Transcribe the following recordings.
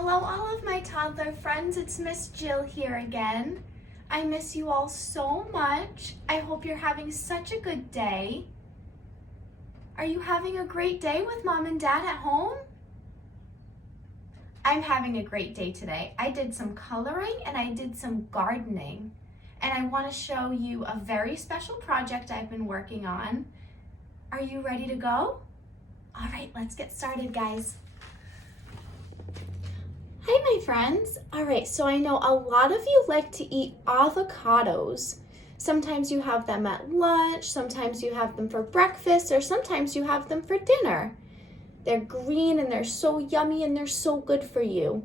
Hello all of my toddler friends, it's Miss Jill here again. I miss you all so much. I hope you're having such a good day. Are you having a great day with mom and dad at home? I'm having a great day today. I did some coloring and I did some gardening. And I want to show you a very special project I've been working on. Are you ready to go? All right, let's get started, guys. Hi, my friends. All right, so I know a lot of you like to eat avocados. Sometimes you have them at lunch, sometimes you have them for breakfast, or sometimes you have them for dinner. They're green and they're so yummy and they're so good for you.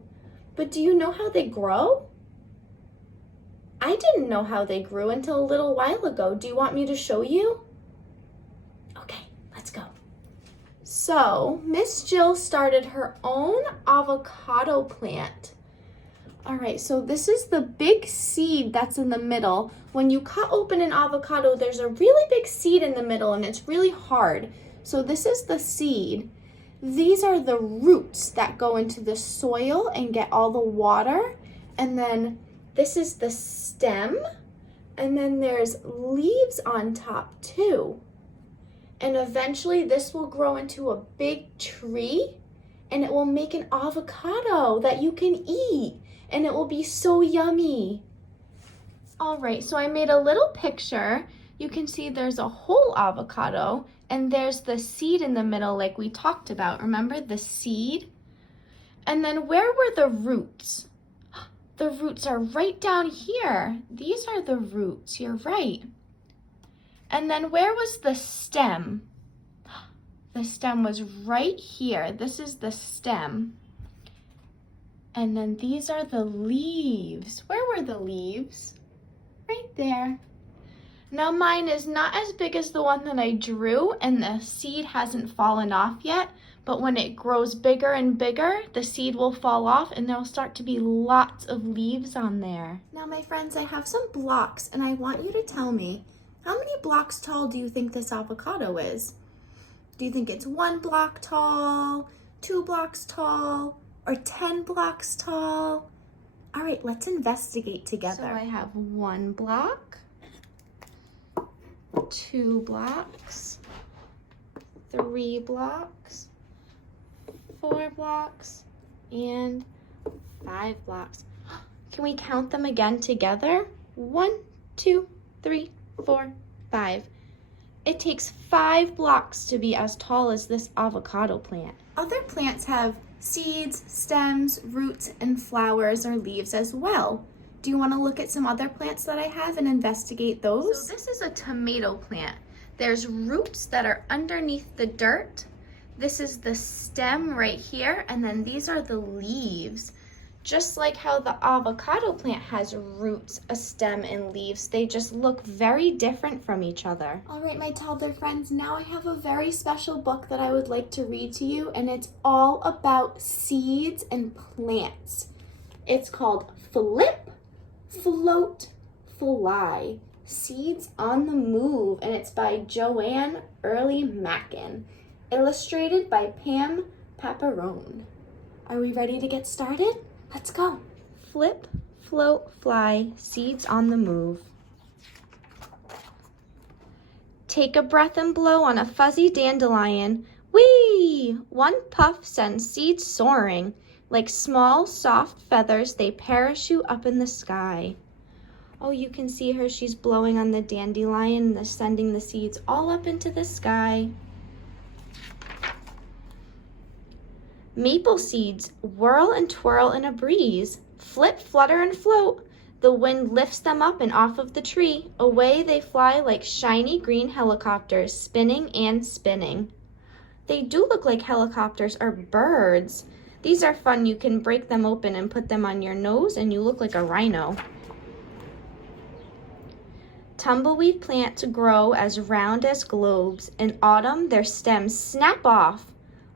But do you know how they grow? I didn't know how they grew until a little while ago. Do you want me to show you? Okay, let's go. So, Miss Jill started her own avocado plant. All right, so this is the big seed that's in the middle. When you cut open an avocado, there's a really big seed in the middle and it's really hard. So this is the seed. These are the roots that go into the soil and get all the water. And then this is the stem. And then there's leaves on top too. And eventually this will grow into a big tree and it will make an avocado that you can eat and it will be so yummy. All right, so I made a little picture. You can see there's a whole avocado and there's the seed in the middle like we talked about. Remember the seed? And then where were the roots? The roots are right down here. These are the roots, you're right. And then where was the stem? The stem was right here. This is the stem. And then these are the leaves. Where were the leaves? Right there. Now mine is not as big as the one that I drew and the seed hasn't fallen off yet, but when it grows bigger and bigger, the seed will fall off and there'll start to be lots of leaves on there. Now my friends, I have some blocks and I want you to tell me, how many blocks tall do you think this avocado is? Do you think it's 1 block tall, 2 blocks tall, or 10 blocks tall? All right, let's investigate together. So I have 1 block, 2 blocks, 3 blocks, 4 blocks, and 5 blocks. Can we count them again together? 1, 2, 3, 4, 5. It takes 5 blocks to be as tall as this avocado plant. Other plants have seeds, stems, roots, and flowers or leaves as well. Do you want to look at some other plants that I have and investigate those? So this is a tomato plant. There's roots that are underneath the dirt. This is the stem right here, and then these are the leaves. Just like how the avocado plant has roots, a stem, and leaves, they just look very different from each other. All right, my toddler friends, now I have a very special book that I would like to read to you, and it's all about seeds and plants. It's called Flip, Float, Fly, Seeds on the Move, and it's by Joanne Early Mackin, illustrated by Pam Paparone. Are we ready to get started? Let's go. Flip, float, fly, seeds on the move. Take a breath and blow on a fuzzy dandelion. Whee! One puff sends seeds soaring. Like small, soft feathers, they parachute up in the sky. Oh, you can see her. She's blowing on the dandelion and sending the seeds all up into the sky. Maple seeds whirl and twirl in a breeze, flip, flutter, and float. The wind lifts them up and off of the tree. Away they fly like shiny green helicopters, spinning and spinning. They do look like helicopters or birds. These are fun. You can break them open and put them on your nose and you look like a rhino. Tumbleweed plants grow as round as globes. In autumn, their stems snap off.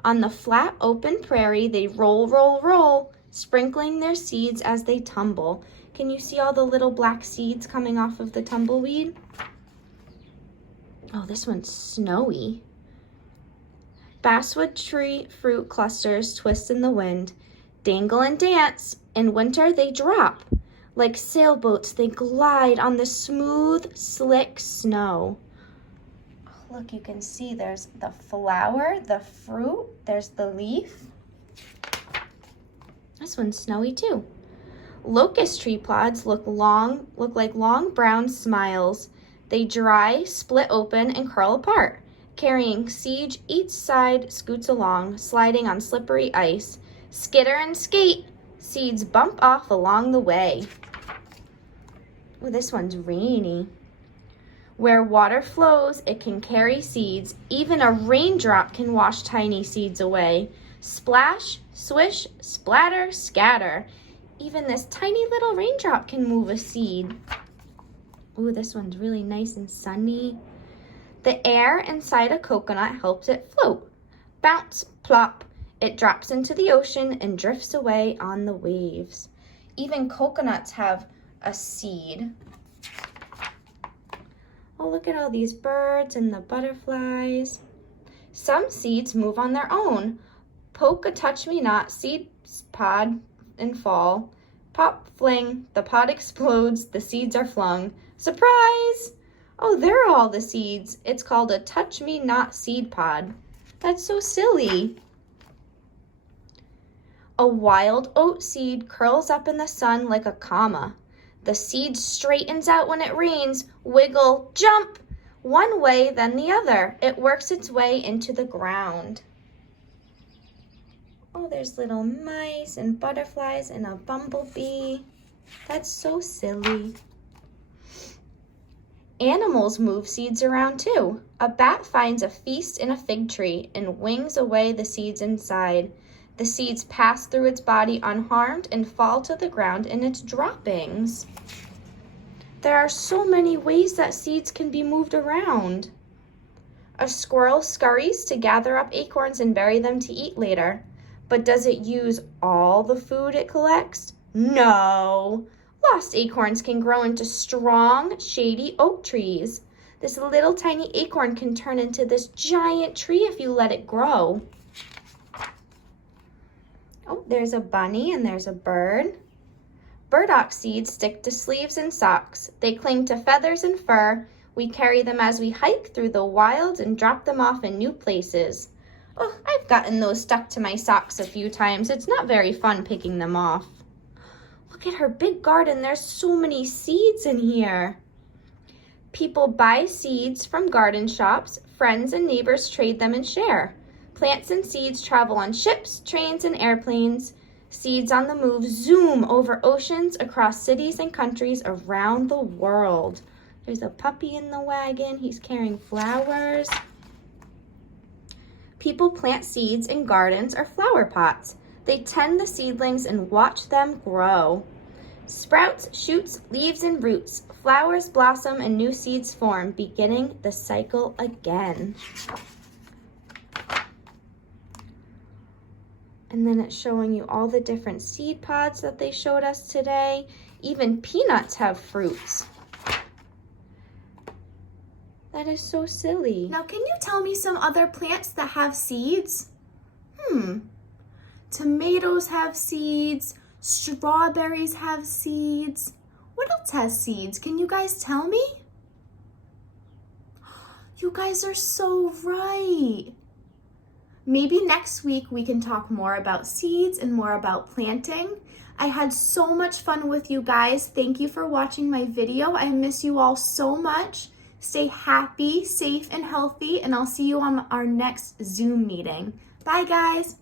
On the flat, open prairie, they roll, roll, roll, sprinkling their seeds as they tumble. Can you see all the little black seeds coming off of the tumbleweed? Oh, this one's snowy. Basswood tree fruit clusters twist in the wind. Dangle and dance. In winter, they drop. Like sailboats, they glide on the smooth, slick snow. Look, you can see there's the flower, the fruit, there's the leaf. This one's snowy too. Locust tree pods look like long brown smiles. They dry, split open, and curl apart. Carrying seed, each side scoots along, sliding on slippery ice. Skitter and skate, seeds bump off along the way. Oh, this one's rainy. Where water flows, it can carry seeds. Even a raindrop can wash tiny seeds away. Splash, swish, splatter, scatter. Even this tiny little raindrop can move a seed. Ooh, this one's really nice and sunny. The air inside a coconut helps it float. Bounce, plop. It drops into the ocean and drifts away on the waves. Even coconuts have a seed. Oh, look at all these birds and the butterflies. Some seeds move on their own. Poke a touch-me-not seed pod and fall. Pop, fling, the pod explodes, the seeds are flung. Surprise! Oh, there are all the seeds. It's called a touch-me-not seed pod. That's so silly. A wild oat seed curls up in the sun like a comma. The seed straightens out when it rains. Wiggle, jump! One way, then the other. It works its way into the ground. Oh, there's little mice and butterflies and a bumblebee. That's so silly. Animals move seeds around too. A bat finds a feast in a fig tree and wings away the seeds inside. The seeds pass through its body unharmed and fall to the ground in its droppings. There are so many ways that seeds can be moved around. A squirrel scurries to gather up acorns and bury them to eat later. But does it use all the food it collects? No. Lost acorns can grow into strong, shady oak trees. This little tiny acorn can turn into this giant tree if you let it grow. Oh, there's a bunny and there's a bird. Burdock seeds stick to sleeves and socks. They cling to feathers and fur. We carry them as we hike through the wilds and drop them off in new places. Oh, I've gotten those stuck to my socks a few times. It's not very fun picking them off. Look at her big garden. There's so many seeds in here. People buy seeds from garden shops. Friends and neighbors trade them and share. Plants and seeds travel on ships, trains, and airplanes. Seeds on the move zoom over oceans, across cities and countries around the world. There's a puppy in the wagon. He's carrying flowers. People plant seeds in gardens or flower pots. They tend the seedlings and watch them grow. Sprouts, shoots, leaves, and roots. Flowers blossom and new seeds form, beginning the cycle again. And then it's showing you all the different seed pods that they showed us today. Even peanuts have fruits. That is so silly. Now, can you tell me some other plants that have seeds? Tomatoes have seeds. Strawberries have seeds. What else has seeds? Can you guys tell me? You guys are so right. Maybe next week we can talk more about seeds and more about planting. I had so much fun with you guys. Thank you for watching my video. I miss you all so much. Stay happy, safe, and healthy, and I'll see you on our next Zoom meeting. Bye, guys.